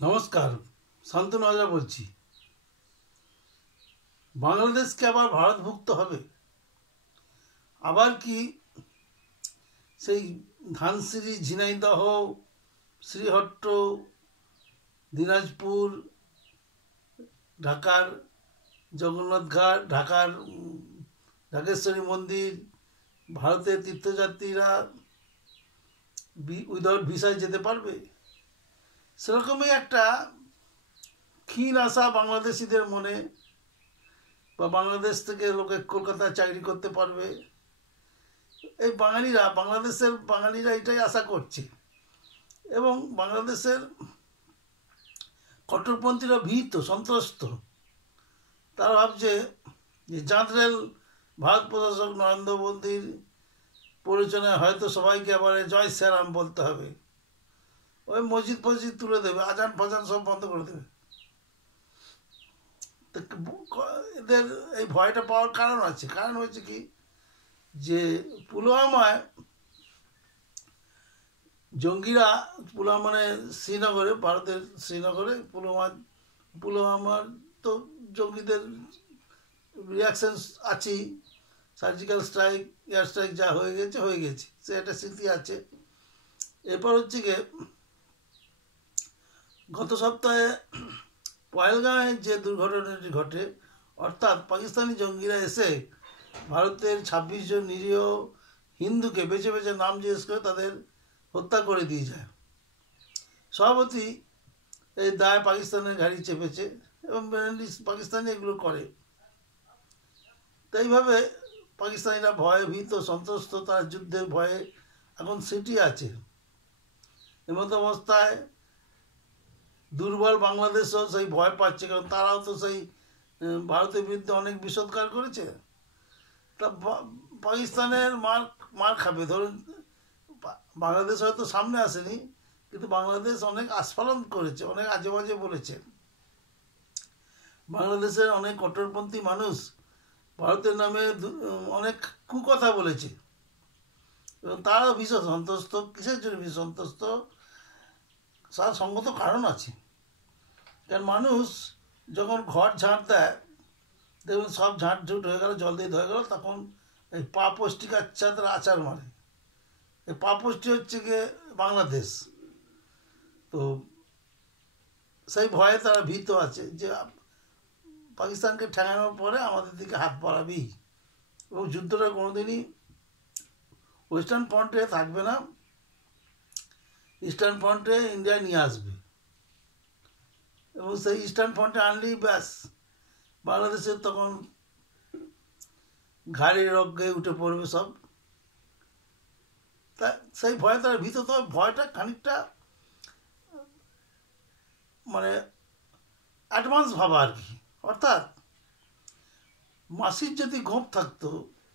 নমস্কার, শান্তনু হাজরা বলছি। বাংলাদেশকে আবার ভারতভুক্ত হবে? আবার কি সেই ধানসিঁড়ি, ঝিনাইদহ, শ্রীহট্ট, দিনাজপুর, ঢাকার জগন্নাথ ঘাট, ঢাকার ঢাকেশ্বরী মন্দির, ভারতের তীর্থযাত্রীরা উইদাউট ভিসায় যেতে পারবে? সেরকমই একটা ক্ষীণ আশা বাংলাদেশিদের মনে, বা বাংলাদেশ থেকে লোকে কলকাতায় চাকরি করতে পারবে, এই বাংলাদেশের বাঙালিরা এটাই আশা করছে। এবং বাংলাদেশের কট্টরপন্থীরা ভীত, সন্ত্রস্ত। তারা ভাবছে যে চাঁদরেল ভারত প্রশাসক নরেন্দ্র মোদীর পরিচালনায় হয়তো সবাইকে আবার জয় শ্রীরাম বলতে হবে, ওই মসজিদ ফসজিদ তুলে দেবে, আজান ফাজান সব বন্ধ করে দেবে। এদের এই ভয়টা পাওয়ার কারণ আছে। কারণ হচ্ছে কি, যে পুলওয়ামায় জঙ্গিরা, পুলওয়ামা মানে শ্রীনগরে, ভারতের শ্রীনগরে পুলওয়ামার তো জঙ্গিদের রিয়াকশন আছেই। সার্জিক্যাল স্ট্রাইক, এয়ার স্ট্রাইক যা হয়ে গেছে, সে একটা স্মৃতি আছে। এরপর হচ্ছে গিয়ে গত সপ্তাহে পহেলগাঁওয়ে যে দুর্ঘটনাটি ঘটে, অর্থাৎ পাকিস্তানি জঙ্গিরা এসে ভারতের ২৬ জন নিরীহ হিন্দুকে বেছে বেছে নাম জিজ্ঞেস করে তাদের হত্যা করে দিয়ে যায়। সভাপতি এই দায় পাকিস্তানের ঘাড়ি চেপেছে এবং পাকিস্তানি এগুলো করে। তাইভাবে পাকিস্তানিরা ভয়ে ভীত, সন্ত্রস্ত, তার যুদ্ধের ভয়ে এখন সিটি আছে। এমতো অবস্থায় দুর্বল বাংলাদেশও সেই ভয় পাচ্ছে, কারণ তারাও তো সেই ভারতের বিরুদ্ধে অনেক বিষোদ্গার করেছে। তা পাকিস্তানের মার খাবে। ধরুন, বাংলাদেশ হয়তো সামনে আসেনি, কিন্তু বাংলাদেশ অনেক আস্ফালন করেছে, অনেক আজে বাজে বলেছে। বাংলাদেশের অনেক কট্টরপন্থী মানুষ ভারতের নামে অনেক কুকথা বলেছে এবং তারাও ভীষণ সন্তুষ্ট। কিসের জন্য ভীষণ সন্তুষ্ট? তার সঙ্গত কারণ আছে। কারণ মানুষ যখন ঘর ঝাঁট দেয়, দেখবেন সব ঝাঁট ঝুট হয়ে গেল, জল দিয়ে ধয়ে গেল, তখন এই পাপষ্টিক তারা আচার মারে। এই পাপষ্টি হচ্ছে গিয়ে বাংলাদেশ। তো সেই ভয়ে তারা ভীত আছে যে পাকিস্তানকে ঠেঙানোর পরে আমাদের দিকে হাত বাড়াবেই। এবং যুদ্ধটা কোনোদিনই ওয়েস্টার্ন ফ্রন্টে থাকবে না, ইস্টার্ন ফ্রন্টে ইন্ডিয়া নিয়ে আসবে। এবং সেই ইস্টার্ন ফ্রন্টে আনলেই ব্যাস, বাংলাদেশের তখন ঘাড়ের রজ্ঞে উঠে পড়বে সব। তা সেই ভয়ে তারা ভীত। তবে ভয়টা খানিকটা মানে অ্যাডভান্স ভাবা আর কি। অর্থাৎ মাসির যদি গোপ থাকতো,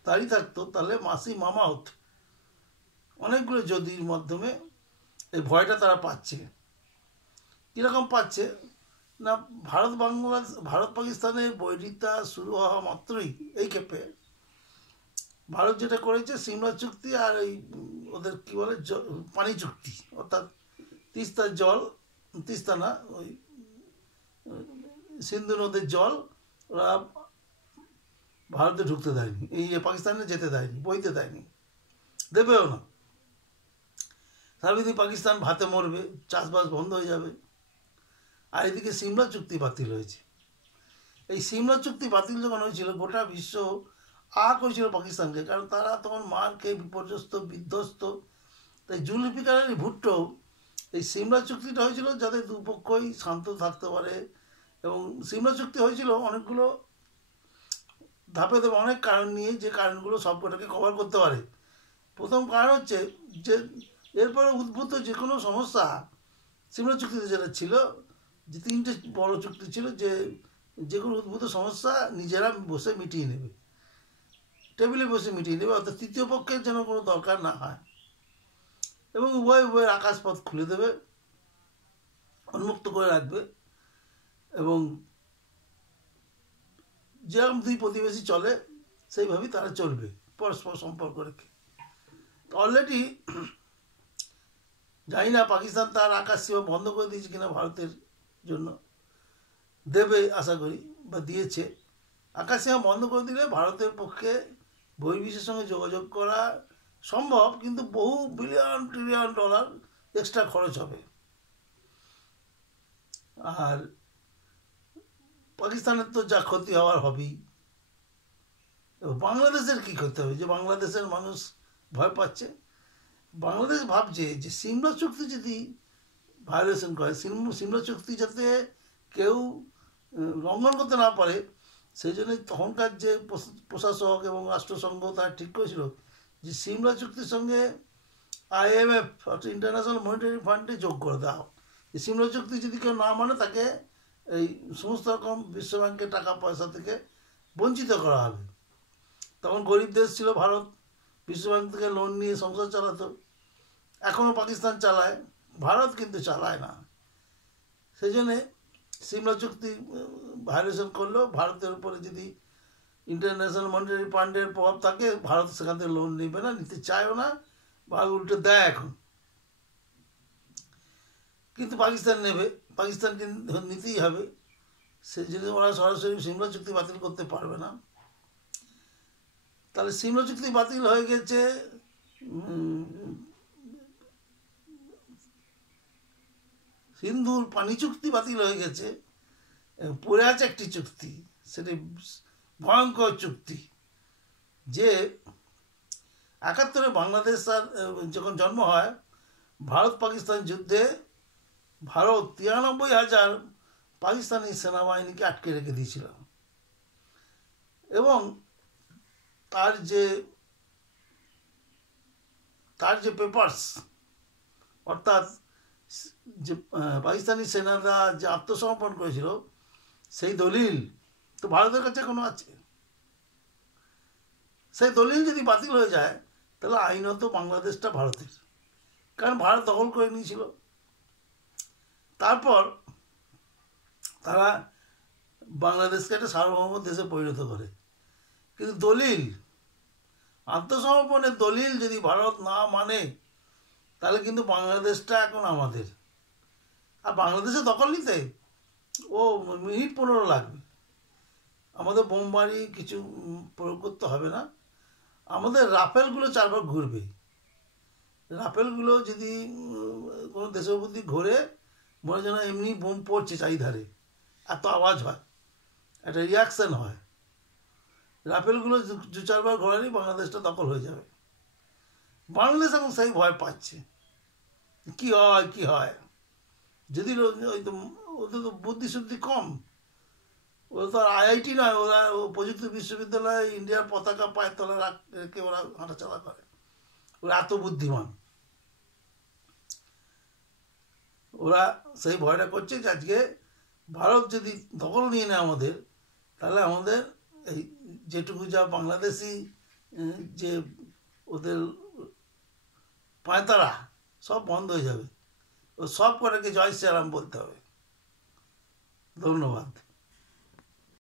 দাড়ি থাকতো, তাহলে মাসি মামা হতো। অনেকগুলো যদির মাধ্যমে এই ভয়টা তারা পাচ্ছে। কীরকম পাচ্ছে না, ভারত পাকিস্তানের বৈরিতা শুরু হওয়া মাত্রই এই ক্ষেপে ভারত যেটা করেছে, সিমলা চুক্তি আর এই ওদের কী বলে পানি চুক্তি, অর্থাৎ তিস্তার জল, তিস্তা না, ওই সিন্ধু নদীর জল ওরা ভারতে ঢুকতে দেয়নি, এই পাকিস্তানে যেতে দেয়নি, বইতে দেয়নি, দেবেও না। তার যদি পাকিস্তান ভাতে মরবে, চাষবাস বন্ধ হয়ে যাবে। আর এদিকে সিমলা চুক্তি বাতিল হয়েছে। এই সিমলা চুক্তি বাতিল যখন হয়েছিল, গোটা বিশ্ব করেছিল পাকিস্তানকে, কারণ তারা তখন মার খেয়ে বিপর্যস্ত, বিধ্বস্ত। তাই জুলফিকার আলী ভুট্টো এই সিমলা চুক্তিটা হয়েছিল যাতে দুপক্ষই শান্ত থাকতে পারে। এবং সিমলা চুক্তি হয়েছিল অনেকগুলো ধাপে ধাপে, অনেক কারণ নিয়ে, যে কারণগুলো সবকটাকে কভার করতে পারে। প্রথম কারণ হচ্ছে যে এরপরে উদ্ভূত যে কোনো সমস্যা, সিমলা চুক্তিতে যেটা ছিল, যে তিনটে বড় চুক্তি ছিল, যে কোনো উদ্ভূত সমস্যা নিজেরা বসে মিটিয়ে নেবে, টেবিলে বসে মিটিয়ে নেবে, অর্থাৎ তৃতীয় পক্ষের যেন কোনো দরকার না হয়। এবং উভয়ের আকাশপথ খুলে দেবে, উন্মুক্ত করে রাখবে। এবং যেরকম দুই প্রতিবেশী চলে সেইভাবেই তারা চলবে, পরস্পর সম্পর্ক রেখে। অলরেডি জানি না পাকিস্তান তার আকাশ সীমা বন্ধ করে দিয়েছে কিনা ভারতের জন্য দেবে আশা করি, বা দিয়েছে। আকাশসীমা বন্ধ করে দিলে ভারতের পক্ষে বহির্বিশ্বের সঙ্গে যোগাযোগ করা সম্ভব, কিন্তু বহু বিলিয়ন ট্রিলিয়ন ডলার এক্সট্রা খরচ হবে। আর পাকিস্তানের তো যা ক্ষতি হওয়ার হবেই। বাংলাদেশের কী করতে হবে, যে বাংলাদেশের মানুষ ভয় পাচ্ছে। বাংলাদেশ ভাবছে যে সিমলা চুক্তি যদি ভায়োলেশন করে, সিমলা চুক্তি যাতে কেউ লঙ্ঘন করতে না পারে, সেই জন্য তখনকার যে প্রশাসক এবং রাষ্ট্রসংঘ তারা ঠিক করেছিল যে সিমলা চুক্তির সঙ্গে IMF অর্থাৎ ইন্টারন্যাশনাল মনিটারি ফান্ডে যোগ করে দেওয়া হোক। এই সিমলা চুক্তি যদি কেউ না মানে তাকে এই সমস্ত রকম বিশ্বব্যাংকের টাকা পয়সা থেকে বঞ্চিত করা হবে। তখন গরিব দেশ ছিল ভারত, বিশ্বব্যাংক থেকে লোন নিয়ে সংসার চালাতো। এখনও পাকিস্তান চালায়, ভারত কিন্তু চালায় না। সেই জন্যে সিমলা চুক্তি ভায়োলেশন করলেও ভারতের উপরে যদি ইন্টারন্যাশনাল মনিটারি ফান্ডের প্রভাব থাকে, ভারত সেখান থেকে লোন নেবে না, নিতে চায়ও না, বা উল্টে দেয় এখন। কিন্তু পাকিস্তান নেবে, পাকিস্তানকে নিতেই হবে। সেই জন্য ওরা সরাসরি সিমলা চুক্তি বাতিল করতে পারবে না। তাহলে সিমলা চুক্তি বাতিল হয়ে গেছে, সিন্ধুর পানি চুক্তি বাতিল হয়ে গেছে, পড়ে আছে একটি চুক্তি, সেটি ভয়ঙ্কর চুক্তি। যে 71-এ বাংলাদেশ আর যখন জন্ম হয়, ভারত পাকিস্তান যুদ্ধে ভারত 93,000 পাকিস্তানি সেনাবাহিনীকে আটকে রেখে দিয়েছিল। এবং তার যে পেপারস, অর্থাৎ যে পাকিস্তানি সেনারা যে আত্মসমর্পণ করেছিল সেই দলিল তো ভারতের কাছে এখনো আছে। সেই দলিল যদি বাতিল হয়ে যায় তাহলে আইনত বাংলাদেশটা ভারতের, কারণ ভারত দখল করে নিয়েছিল। তারপর তারা বাংলাদেশকে একটা সার্বভৌম দেশে পরিণত করে। কিন্তু দলিল, আত্মসমর্পণের দলিল যদি ভারত না মানে, তাহলে কিন্তু বাংলাদেশটা এখন আমাদের। আর বাংলাদেশে দখল নিতে মিনিট 15 লাগবে। আমাদের বোমবাড়ি কিছু প্রয়োগ করতে হবে না, আমাদের রাফেলগুলো 4 বার ঘুরবে। রাফেলগুলো যদি কোনো দেশের প্রতি ঘুরে, মনে যেন এমনি বোম পড়ছে চারিধারে, এত আওয়াজ হয়, একটা রিয়াকশান হয়। রাফেলগুলো 2-4 বার ঘোরালেই বাংলাদেশটা দখল হয়ে যাবে। বাংলাদেশ এখন সেই ভয় পাচ্ছে কি হয় যদি ওই তো ওদের তো বুদ্ধি শুদ্ধি কম, ওরা তো আর IIT নয়, ওরা প্রযুক্তি বিশ্ববিদ্যালয় ইন্ডিয়ার পতাকা পায়ের তলায় রেখে ওরা হাঁটাচলা করে, ওরা এত বুদ্ধিমান। ওরা সেই ভয়টা করছে যে আজকে ভারত যদি দখল নিয়ে নেয় আমাদের, তাহলে আমাদের এই যেটুকু যা বাংলাদেশি যে ওদের পায়তারা সব বন্ধ হয়ে যাবে। ও সব কটাকে জয় শ্রীরাম বলতে হবে। ধন্যবাদ।